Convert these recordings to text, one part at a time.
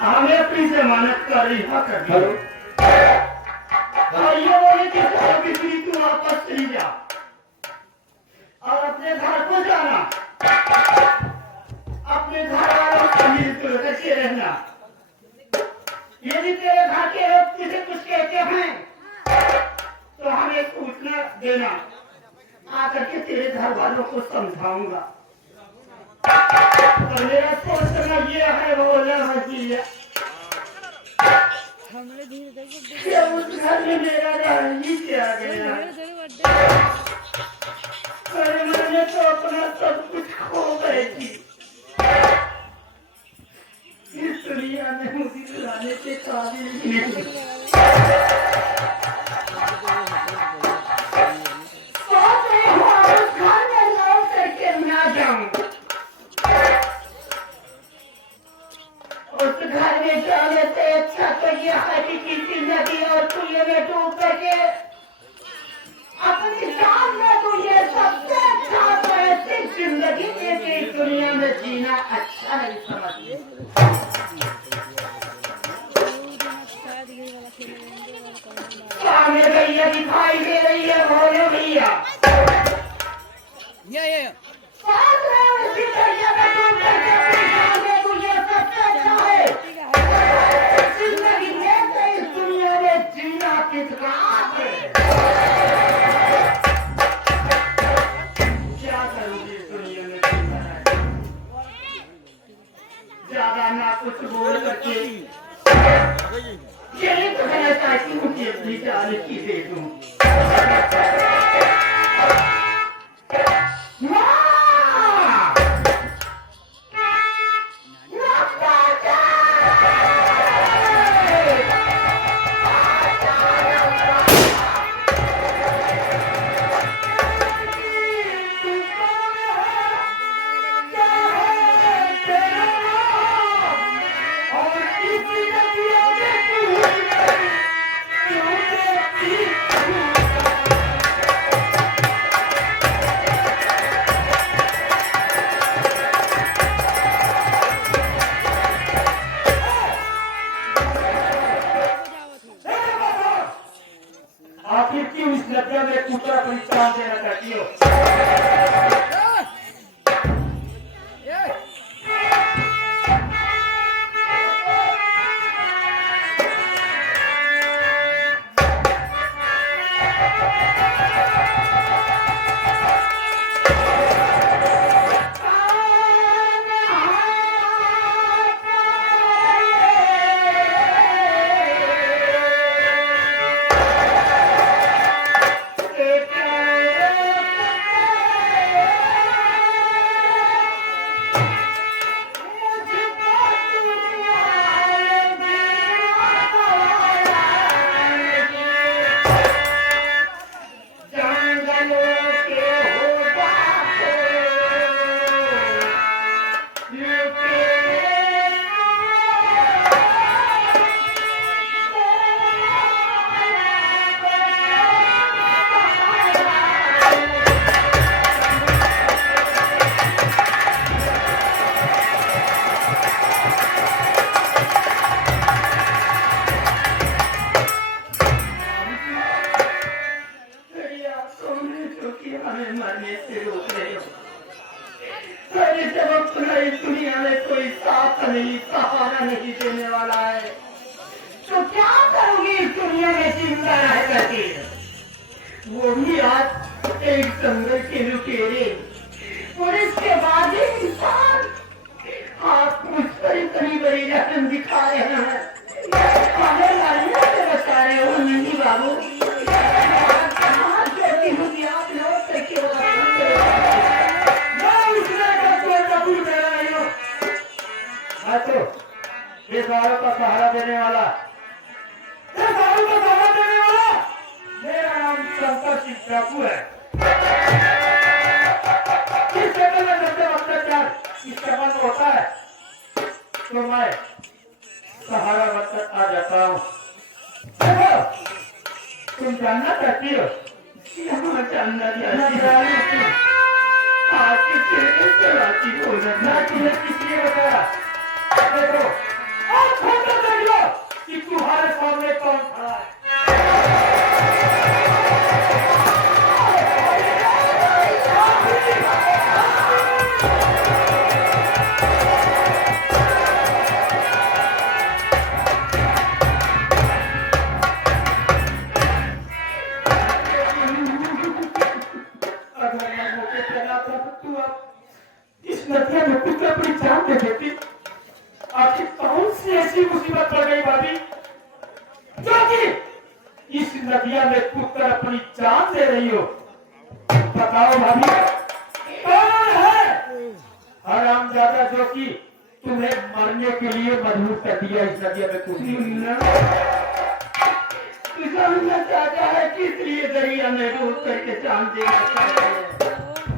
हमें अपनी जमानत का रिहा कर दिया। और ये बोले कि बिजली तू वापस चली जा और अपने घर को जाना, अपने घर वालों से मिलकर रखे रहना। यदि तेरे घर के लोग तुझे कुछ कहते हैं तो हमें सूचना देना, आकर के तेरे घर वालों को समझाऊंगा। और मेरा सोचना ये है बोला हजीया उस घर में मेरा रहन ही किया गया। अरे मैंने तो अपना सब कुछ खो गई थी। इस दुनिया में मुझे लाने के काबिल नहीं। उस घर में जाने से अच्छा तो ये हकीकी जिंदगी और कुएं में डूब करके अपनी जान में तो ये सबसे अच्छा तो ऐसी जिंदगी में इस दुनिया में जीना अच्छा नहीं समझते। सामने भैया दिखाई दे रही है, बोलो भैया। ज्यादा ना कुछ बोल करके यही तो कहना चाहती हूँ कि अपनी जान की दे दूं। आखिर क्यों इस नदिया में कूतरा परिश्रम देना चाहती हो? दुनिया में कोई साथ नहीं, सहारा नहीं देने वाला है, तो क्या करोगी इस दुनिया में जिंदा रह करके? वो भी आज एक जंगल के लुटेरे और इसके बाद इंसान आप मुझ पर इतनी बड़ी रहम दिखा रहे हैं, हमें लड़ने से बचा रहे हो। नहीं बाबू, आप लोग करके तो इस वालों का सहारा देने वाला, इस वालों का सहारा देने वाला मेरा नाम शंकर सिंह डाकू है। इस जगह में जैसे अत्याचार इस जगह में होता है तो मैं सहारा बनकर आ जाता हूँ। तुम जानना चाहती हो? यहाँ जानना चाहती हो? आज के चेहरे से राजी हो जाना, तुम्हें किसने बताया? देखो मुसीबत पड़ गई भाभी, जो कि इस नदिया में कूदकर अपनी जान दे रही हो। बताओ भाभी, कौन है हरामजादा जो कि तुम्हें मरने के लिए मजबूर कर दिया इस नदिया में कूदने? किसान चाहता है कि इसलिए दरिया में डूब करके जान देना चाहता है।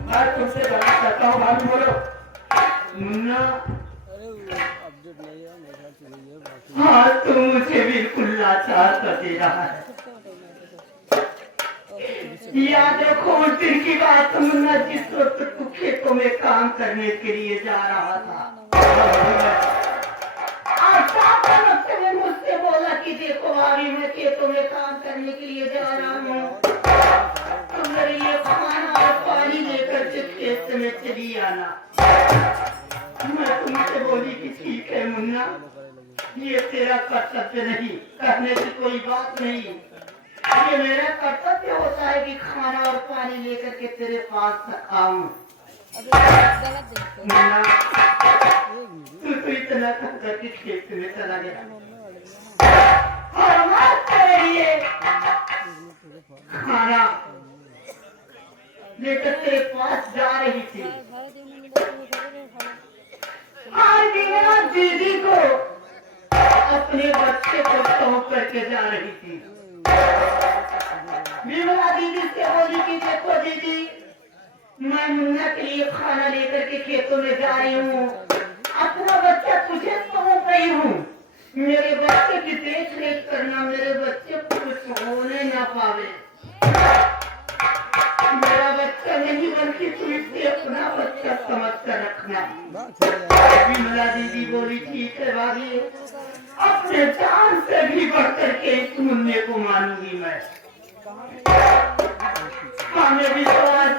मैं तुमसे कहना चाहता हूँ भाभी, बोलो मुन्ना। हाँ, तुम मुझे बिल्कुल लाचार कर दे रहा है। याद रखो उस दिन की बात मुन्ना, जिस वक्त तू खेतों में काम करने के लिए जा रहा था। ने मुझसे बोला कि देखो भाभी, मैं खेतों में काम करने के लिए जा रहा हूँ, तुम मेरे लिए खाना और पानी लेकर के खेत में चली आना। मैं तुमसे बोली कि ठीक है मुन्ना, ये तेरा कर्तव्य नहीं, करने की कोई बात नहीं, ये मेरा कर्तव्य होता है कि खाना और पानी लेकर के तेरे पास आऊं। मुन्ना, तू तो इतना करके खेत में चला गया और मैं तेरे लिए खाना लेकर तेरे पास जा रही थी। आज मेरा दीदी को अपने बच्चे को सौंप करके जा रही थी। विमला दीदी से बोली कि देखो दीदी, मैं मुन्ना के लिए खाना लेकर के खेतों में जा रही हूँ, अपना बच्चा तुझे सौंप रही हूँ, मेरे बच्चे की देख रेख करना, मेरे बच्चे को कुछ होने ना पावे। मेरा बच्चा नहीं बल्कि तू इसे अपना बच्चा समझ कर रखना। विमला दीदी बोली ठीक है भाभी, अपने जान से भी बढ़कर के इस मुन्ने को मानूंगी मैं। हमें विश्वास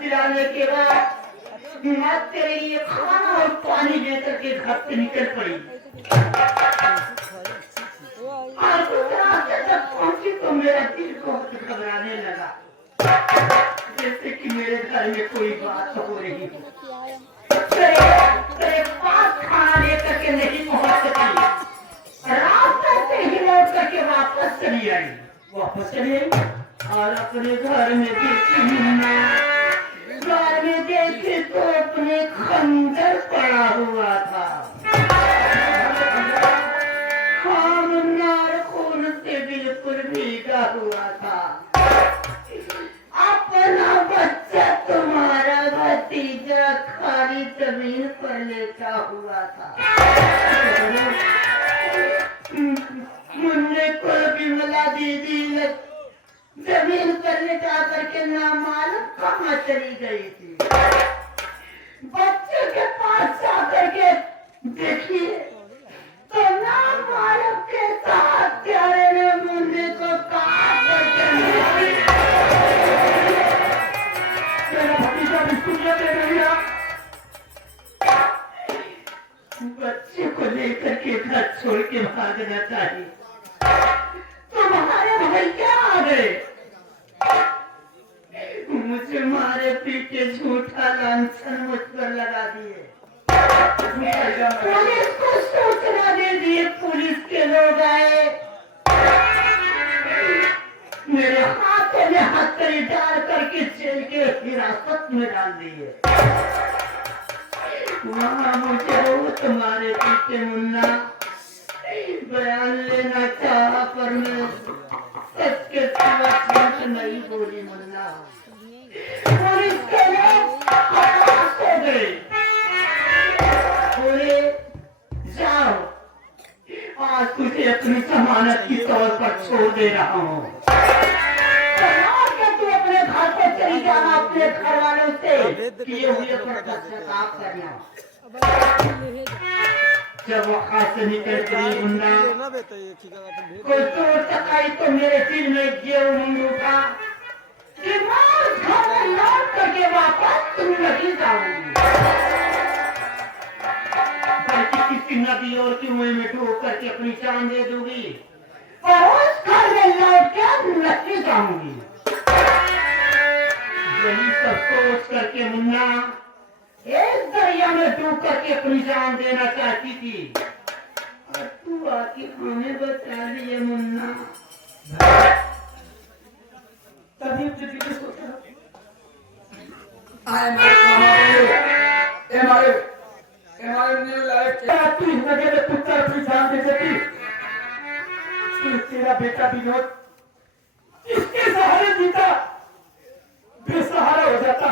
दिलाने के बाद मैं तेरे लिए खाना और पानी लेकर के घर से निकल पड़ी। और कुछ रास्ते तक पहुंची तो मेरा दिल बहुत घबराने लगा, जैसे कि मेरे घर में कोई बात हो रही हो। तेरे पास खाना लेकर के नहीं पहुंच सकी, रास्ते से ही लौट करके वापस चली आई और अपने घर में देखी मुन्ना, घर में देखे तो अपने खंजर पड़ा हुआ था। हाँ, मुन्ना खून से बिल्कुल भीगा हुआ था। अपना बच्चा तुम्हारा भतीजा खाली जमीन पर लेटा हुआ था। मुन्ने को विमला दीदी जमीन पर लेटा करके ना मालूम कहाँ चली गई थी। बच्चे के पास जाकर के देखिए तो ना मालूम के साथ प्यारे ने मुन्ने को काट करके मेरा भतीजा बिल्कुल भैया बच्चे को लेकर के घर छोड़ के भागना चाहिए। तुम्हारे भैया आ गए, मुझे मारे पीटे, झूठा लांछन मुझ पर लगा दिए, पुलिस को सूचना दे दिए, पुलिस के लोग आए, मेरे हाथों में हथकड़ी डाल करके जेल के हिरासत में डाल दिए। वहाँ मुझे वो तुम्हारे पीछे मुन्ना बयान लेना चाहा, पर मैं सच के सिवा झूठ नहीं बोली मुन्ना। पुलिस के लोग हताश हो गए, बोले जाओ, आज तुझे अपनी जमानत की तौर पर छोड़ दे रहा हूँ, तू अपने घर को चली जाना, अपने घर वालों से किए हुए पर दस्तखत करना। जब वहाँ से निकल गई मुन्ना, कोई चोर चकाई तो मेरे दिल में ये उम्मीद उठा कि मैं घर में लौट करके वापस तुम नहीं जाऊंगी, बल्कि किसी नदी और कुएं में डूब करके अपनी जान दे दूंगी और उस घर में लौट के नहीं जाऊंगी। यही सब सोच करके मुन्ना एक दरिया में डूब करके अपनी जान देना चाहती थी और तू आके हमें बचा लिए मुन्ना। तभी तुझे सोचा तेरा बेटा विनोद इसके सहारे जीता बेसहारा हो जाता।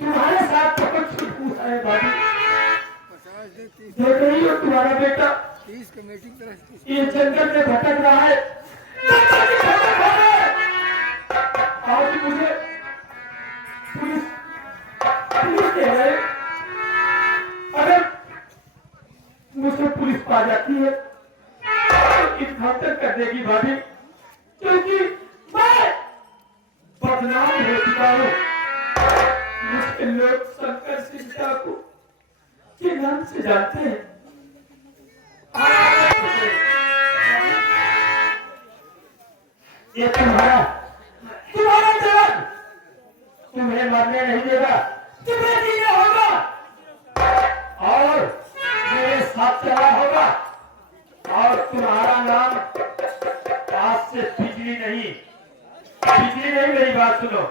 तुम्हारे साथ तो कुछ पूछा है भाभी, देख रही हो तुम्हारा बेटा ये जंगल में भटक रहा है। आज मुझे पुलिस कह रहे, अगर मुझे पुलिस पा जाती है तो इन्फांटर कर देगी भाभी, क्योंकि मैं बदनाम हो चुका हूँ। मुझे लोग शंकर सिंह ठाकुर के नाम से जानते हैं। ये तुम्हारा जवान तुम्हें मरने नहीं देगा, तुम्हें जीना होगा और मेरे साथ चला होगा। और तुम्हारा नाम आज से बिजली नहीं मेरी बात सुनो,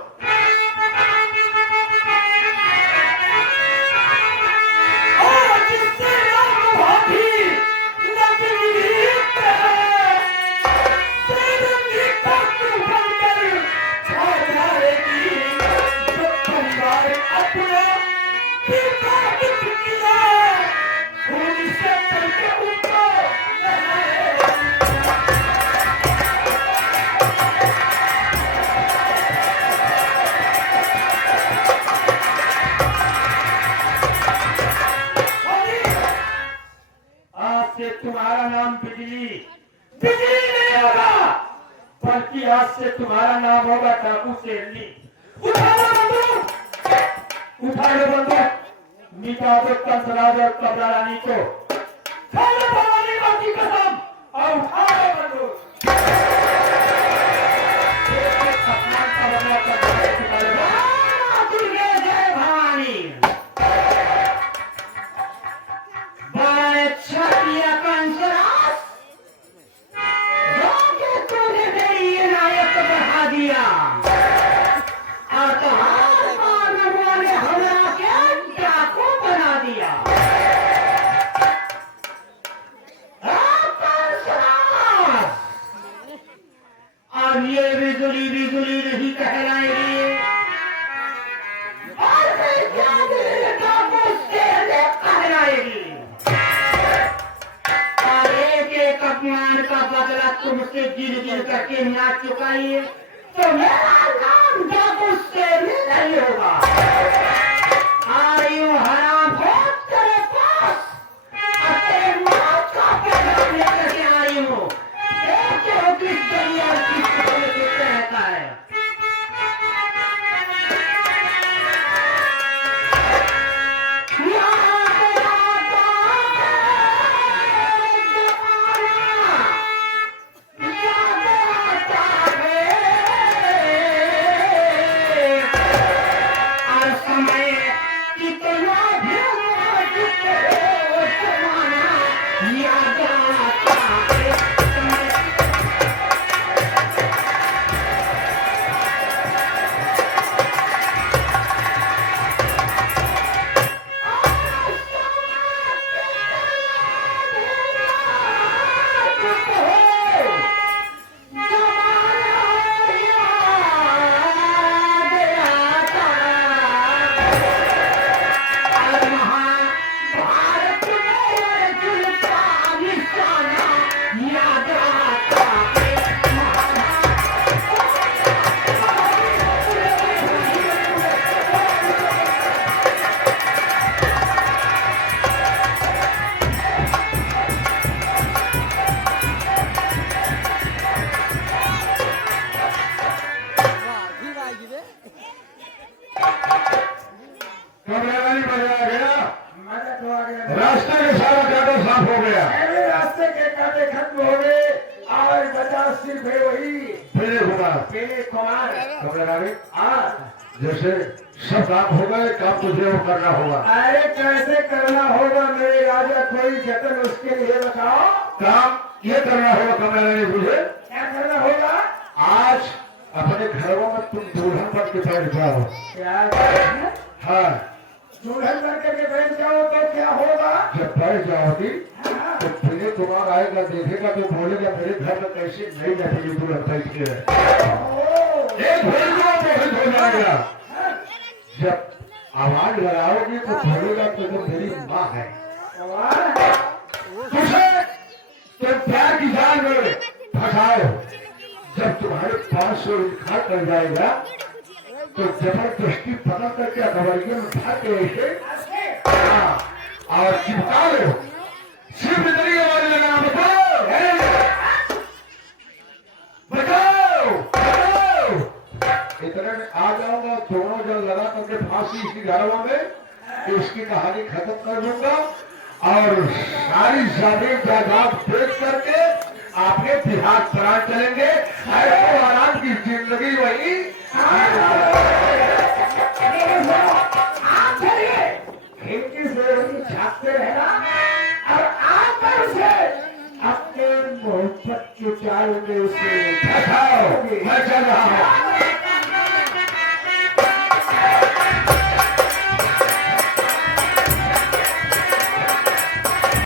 तुम्हारा नाम बिजली नहीं होगा, बल्कि आज से तुम्हारा नाम होगा ठाकुर शेरनी। उठा लो बंदूक, निकाल दो कंसराज और कबरा रानी को, खा लो भवानी माँ की कसम और उठा लो बंदूक। अब ये बिजुली नहीं कहलाएगी और कहलाएगी और एक अपमान का बदला तुमसे गिर करके ना चुकाइए तो मेरा नाम जादू से नहीं होगा। आयु हराम हो तेरे पास और तेरे मौत का पैगाम लेकर के आई हूँ। देखो किस दरिया की कहता है। रास्ते के सारा कांटा साफ हो गया, रास्ते के कांटे खत्म हो गए और बचा सिर्फ है वही पेले कुमार। जैसे सब काम होगा, एक काम तुझे वो करना होगा। अरे कैसे करना होगा मेरे राजा, कोई जतन उसके लिए बताओ। काम ये करना होगा कमला रानी तुझे, क्या करना होगा? आज अपने घरों में तुम दुल्हन बन के बैठ जाओ। क्या? हाँ, दुल्हन करके के बैठ जाओ तो क्या होगा? जब बैठ जाओगी हाँ। तो तुझे दिमाग आएगा, देखेगा तो बोलेगा मेरे घर में कैसे नई नकली दुल्हन बैठ के है। ओ, एक बोलेगा तो हो जाएगा। जब आवाज लगाओगी तो बोलेगा तो वो मेरी माँ है। वाह। तुझे तो प्यार की जान में फंसाओ। जब तुम्हारे 500 इकट्ठा कर जाएगा तो जबरदस्ती पकड़ करके अखबारियों में उठा के ऐसे और चिपका लो। सिर्फ इतनी आवाज लगाना, बताओ बताओ बताओ। इतने में आ जाऊंगा, दोनों जन लगा करके फांसी इसकी घरवा में इसकी कहानी खत्म कर दूंगा और सारी जमीन जायदाद बेच करके आपके बिहार प्रांत चलेंगे। ऐसे आराम की जिंदगी वही। आप चलिए, खिड़की से झांकते रहना।